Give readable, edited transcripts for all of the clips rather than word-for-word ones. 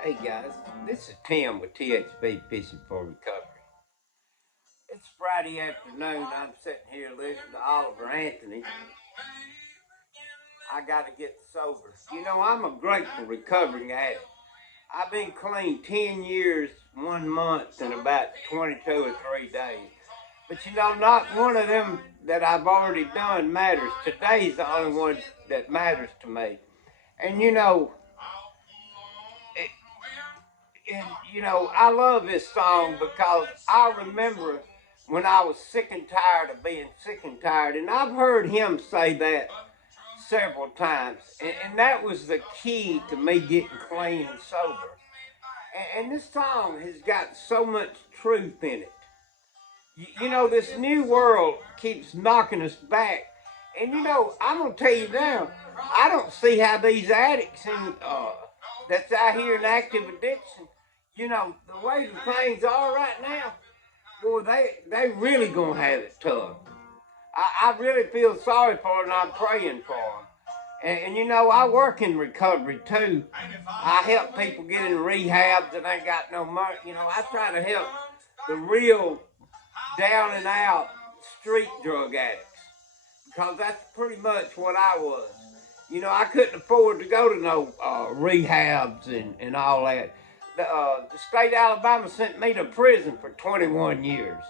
Hey guys, this is Tim with THB Fishing for Recovery. It's Friday afternoon. I'm sitting here listening to Oliver Anthony. I got to get sober. I'm a grateful recovering addict. I've been clean 10 years, 1 month, and about 22 or 3 days. But not one of them that I've already done matters. Today's the only one that matters to me. And I love this song because I remember when I was sick and tired of being sick and tired, and I've heard him say that several times, and that was the key to me getting clean and sober. And this song has got so much truth in it. This new world keeps knocking us back, and I'm gonna tell you now, I don't see how these addicts that's out here in active addiction, the way the things are right now, boy, they really gonna have it tough. I really feel sorry for them and I'm praying for them. And I work in recovery too. I help people get in rehabs that ain't got no money. I try to help the real down and out street drug addicts because that's pretty much what I was. I couldn't afford to go to no rehabs and all that. The state of Alabama sent me to prison for 21 years,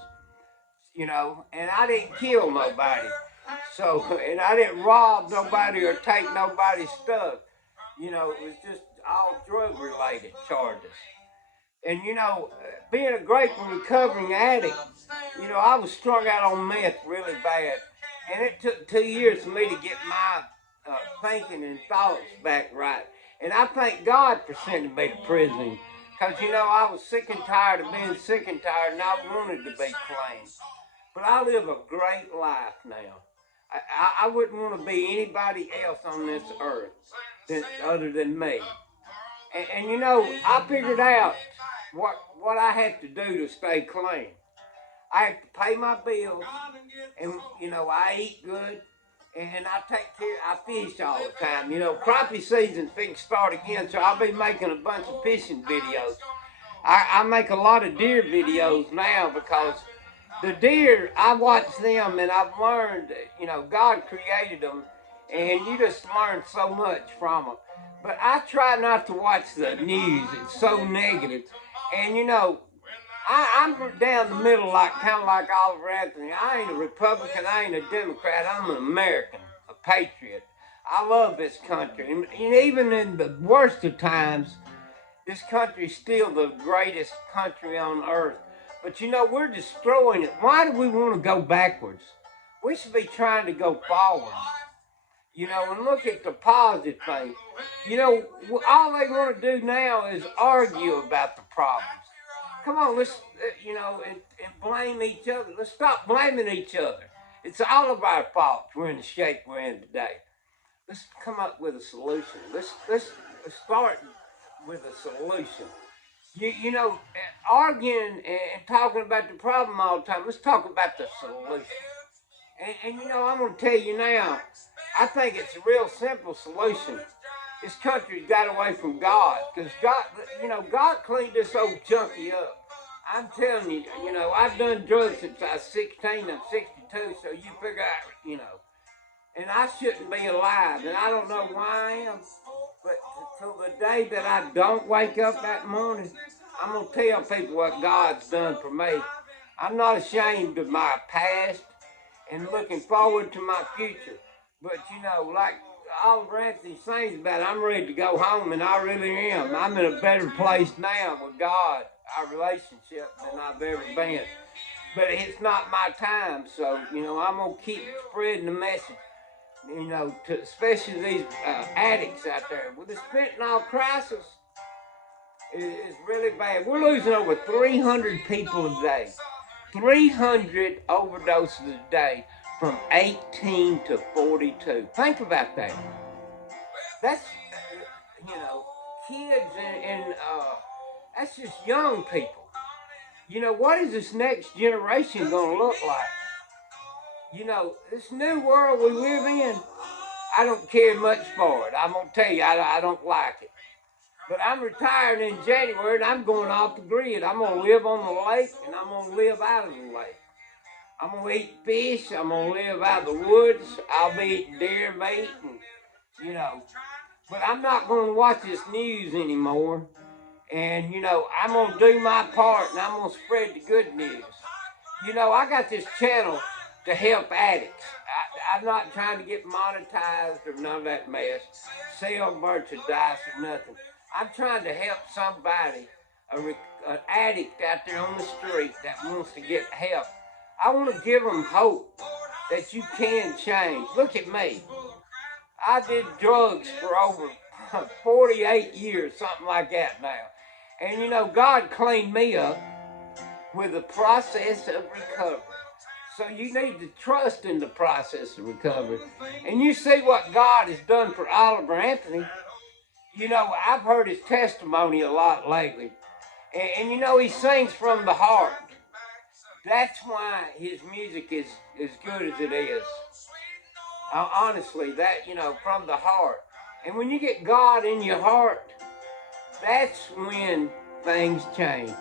and I didn't kill nobody. So, and I didn't rob nobody or take nobody's stuff. It was just all drug related charges. And being a grateful recovering addict, I was strung out on meth really bad. And it took 2 years for me to get my thinking and thoughts back right. And I thank God for sending me to prison. Because, I was sick and tired of being sick and tired and I wanted to be clean. But I live a great life now. I wouldn't want to be anybody else on this earth other than me. And I figured out what I have to do to stay clean. I have to pay my bills, and I eat good, and I fish all the time. Crappie season's fixing to start again, so I'll be making a bunch of fishing videos. I make a lot of deer videos now because the deer, I watch them and I've learned, God created them, and you just learn so much from them. But I try not to watch the news. It's so negative. And I'm down the middle, kind of like Oliver Anthony. I ain't a Republican, I ain't a Democrat. I'm an American, a patriot. I love this country. And even in the worst of times, this country's still the greatest country on earth. But we're destroying it. Why do we want to go backwards? We should be trying to go forward. And look at the positive thing. All they want to do now is argue about the problems. Come on, let's, and blame each other. Let's stop blaming each other. It's all of our fault we're in the shape we're in today. Let's come up with a solution. Let's start with a solution. Arguing and talking about the problem all the time. Let's talk about the solution. And I'm going to tell you now, I think it's a real simple solution. This country's got away from God because God cleaned this old junkie up. I'm telling you, I've done drugs since I was 16. I'm 62, so you figure out, and I shouldn't be alive, and I don't know why I am. But till the day that I don't wake up that morning, I'm going to tell people what God's done for me. I'm not ashamed of my past and looking forward to my future. But, like Oliver Anthony sings about it, I'm ready to go home, and I really am. I'm in a better place now with God, our relationship, than I've ever been. But it's not my time, so, I'm going to keep spreading the message. To especially these addicts out there. With this fentanyl crisis, is really bad. We're losing over 300 people a day. 300 overdoses a day from 18 to 42. Think about that. That's, kids and that's just young people. What is this next generation going to look like? This new world we live in, I don't care much for it. I'm going to tell you, I don't like it. But I'm retiring in January and I'm going off the grid. I'm going to live on the lake and I'm going to live out of the lake. I'm going to eat fish. I'm going to live out of the woods. I'll be eating deer meat and, But I'm not going to watch this news anymore. And, I'm going to do my part and I'm going to spread the good news. I got this channel to help addicts. I'm not trying to get monetized or none of that mess, sell merchandise or nothing. I'm trying to help somebody, an addict out there on the street that wants to get help. I want to give them hope that you can change. Look at me. I did drugs for over 48 years, something like that now. And God cleaned me up with the process of recovery. So you need to trust in the process of recovery. And you see what God has done for Oliver Anthony. I've heard his testimony a lot lately. And he sings from the heart. That's why his music is as good as it is. Honestly, from the heart. And when you get God in your heart, that's when things change.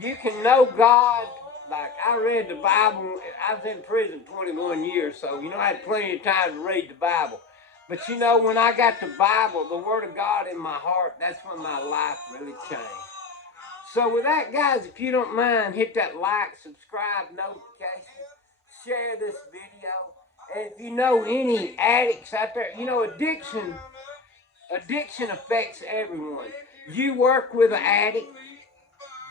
You can know God. Like, I read the Bible. I was in prison 21 years, so, I had plenty of time to read the Bible. But, when I got the Bible, the Word of God in my heart, that's when my life really changed. So with that, guys, if you don't mind, hit that like, subscribe, notification, share this video. And if you know any addicts out there, addiction affects everyone. You work with an addict,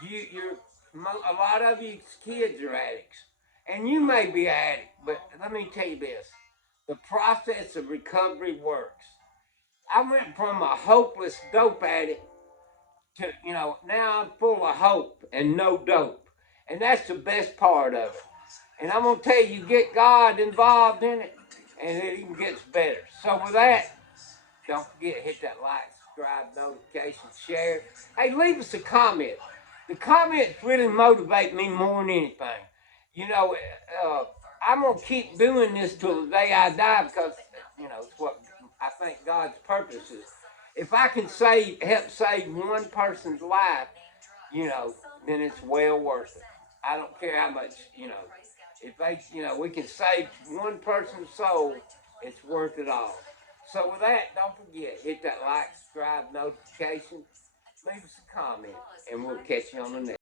a lot of you kids are addicts. And you may be an addict, but let me tell you this. The process of recovery works. I went from a hopeless dope addict to, now I'm full of hope and no dope. And that's the best part of it. And I'm going to tell you, get God involved in it, and it even gets better. So with that, don't forget to hit that like, subscribe, notification, share. Hey, leave us a comment. The comments really motivate me more than anything. I'm going to keep doing this till the day I die because, it's what I think God's purpose is. If I can help save one person's life, then it's well worth it. I don't care how much, if we can save one person's soul, it's worth it all. So with that, don't forget, hit that like, subscribe, notification, leave us a comment, and we'll catch you on the next.